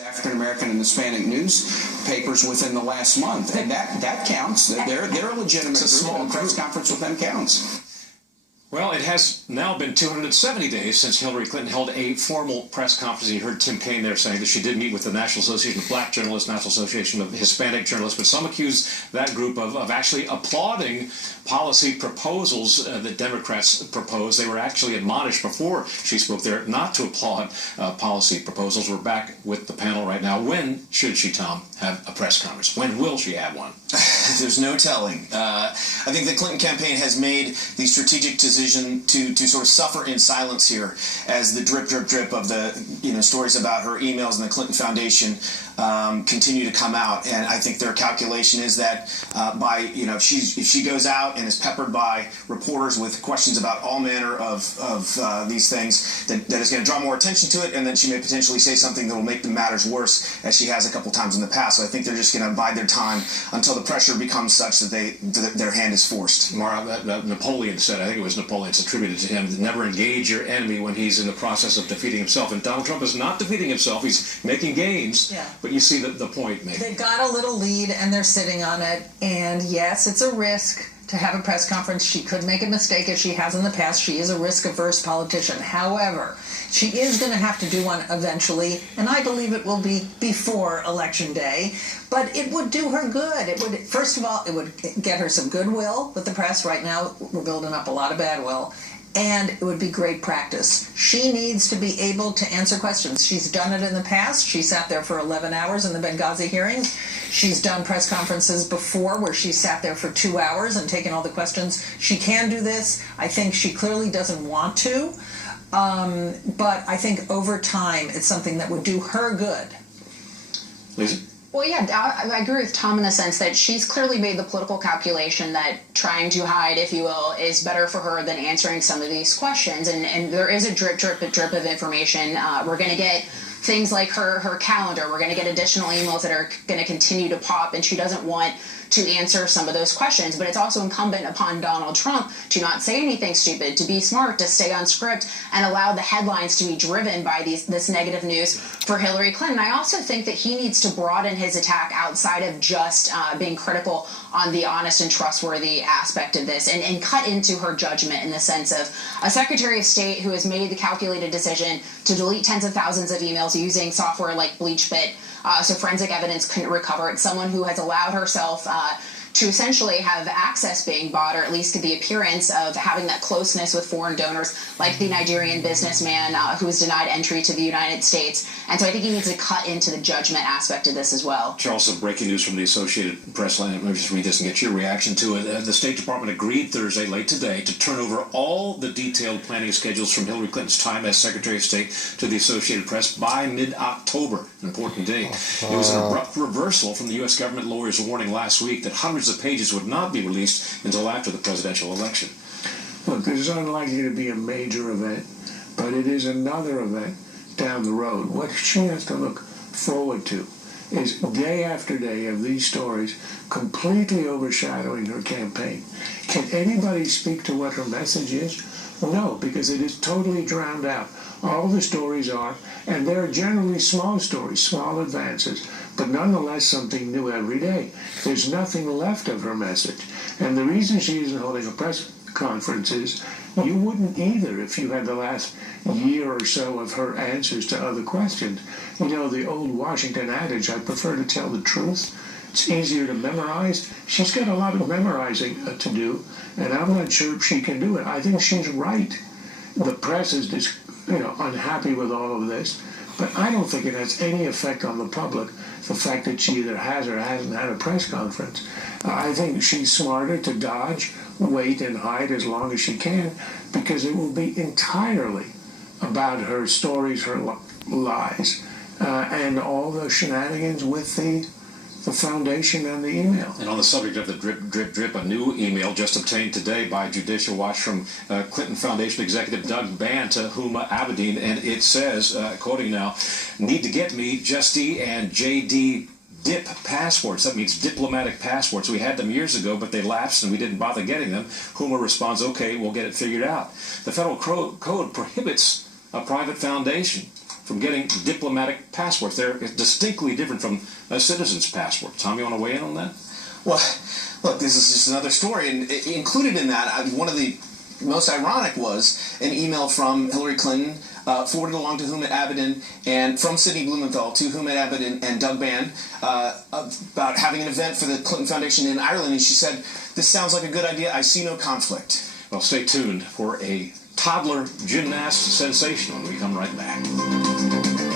African American and Hispanic newspapers within the last month, and that counts. They're a legitimate group. Small press conference with them counts. Well, it has now been 270 days since Hillary Clinton held a formal press conference. You heard Tim Kaine there saying that she did meet with the National Association of Black Journalists, National Association of Hispanic Journalists, but some accuse that group of actually applauding policy proposals that Democrats proposed. They were actually admonished before she spoke there not to applaud policy proposals. We're back with the panel right now. When should she, Tom, have a press conference? When will she have one? There's no telling. I think the Clinton campaign has made the strategic decision to sort of suffer in silence here as the drip, drip, drip of the stories about her emails and the Clinton Foundation continue to come out. And I think their calculation is that if she goes out and is peppered by reporters with questions about all manner of these things, that is going to draw more attention to it, and then she may potentially say something that will make the matters worse, as she has a couple times in the past. So I think they're just going to bide their time until the pressure becomes such that their hand is forced. Mara, Napoleon said, I think it was Napoleon, it's attributed to him, to never engage your enemy when he's in the process of defeating himself. And Donald Trump is not defeating himself. He's making gains. Yeah. But you see the point made. They got a little lead and they're sitting on it. And yes, it's a risk to have a press conference. She could make a mistake, as she has in the past. She is a risk-averse politician. However, she is going to have to do one eventually, and I believe it will be before Election Day. But it would do her good. It would, first of all, it would get her some goodwill with the press. Right now, we're building up a lot of badwill. And it would be great practice. She needs to be able to answer questions. She's done it in the past. She sat there for 11 hours in the Benghazi hearings. She's done press conferences before where she sat there for 2 hours and taken all the questions. She can do this. I think she clearly doesn't want to. But I think over time, it's something that would do her good. Lisa? Well, yeah, I agree with Tom in the sense that she's clearly made the political calculation that trying to hide, if you will, is better for her than answering some of these questions. And there is a drip of information. We're going to get things like her calendar. We're going to get additional emails that are going to continue to pop, and she doesn't want to answer some of those questions. But it's also incumbent upon Donald Trump to not say anything stupid, to be smart, to stay on script, and allow the headlines to be driven by this negative news for Hillary Clinton. I also think that he needs to broaden his attack outside of just being critical on the honest and trustworthy aspect of this, and cut into her judgment in the sense of a Secretary of State who has made the calculated decision to delete tens of thousands of emails using software like BleachBit, so forensic evidence couldn't recover it. Someone who has allowed herself to essentially have access being bought, or at least the appearance of having that closeness with foreign donors, like the Nigerian businessman who was denied entry to the United States. And so I think he needs to cut into the judgment aspect of this as well. Charles, some breaking news from the Associated Press. Let me just read this and get your reaction to it. The State Department agreed Thursday, late today, to turn over all the detailed planning schedules from Hillary Clinton's time as Secretary of State to the Associated Press by mid-October, an important date. It was an abrupt reversal from the U.S. government lawyers' warning last week that hundreds of pages would not be released until after the presidential election. Look, this is unlikely to be a major event, but it is another event down the road. What she has to look forward to is day after day of these stories completely overshadowing her campaign. Can anybody speak to what her message is? No, because it is totally drowned out. All the stories are, and they're generally small stories, small advances, but nonetheless something new every day. There's nothing left of her message. And the reason she isn't holding a press conference is you wouldn't either if you had the last year or so of her answers to other questions. You know, the old Washington adage, I prefer to tell the truth. It's easier to memorize. She's got a lot of memorizing to do, and I'm not sure if she can do it. I think she's right. The press is unhappy with all of this, but I don't think it has any effect on the public, the fact that she either has or hasn't had a press conference. I think she's smarter to dodge, wait, and hide as long as she can, because it will be entirely about her stories, her lies, and all the shenanigans with the foundation and the email. And on the subject of the drip, a new email just obtained today by Judicial Watch from Clinton Foundation Executive Doug Bann to Huma Abedin, and it says, quoting now, "Need to get me Justy and JD DIP passports." That means diplomatic passports. We had them years ago, but they lapsed and we didn't bother getting them. Huma responds, "Okay, we'll get it figured out." The federal code prohibits a private foundation from getting diplomatic passports. They're distinctly different from a citizen's passport. Tom, you want to weigh in on that? Well, look, this is just another story, and included in that, one of the most ironic was an email from Hillary Clinton, forwarded along to Houmet Abedin, and from Sidney Blumenthal to Houmet Abedin and Doug Bann, about having an event for the Clinton Foundation in Ireland, and she said, "This sounds like a good idea. I see no conflict." Well, stay tuned for a toddler gymnast sensation when we come right back.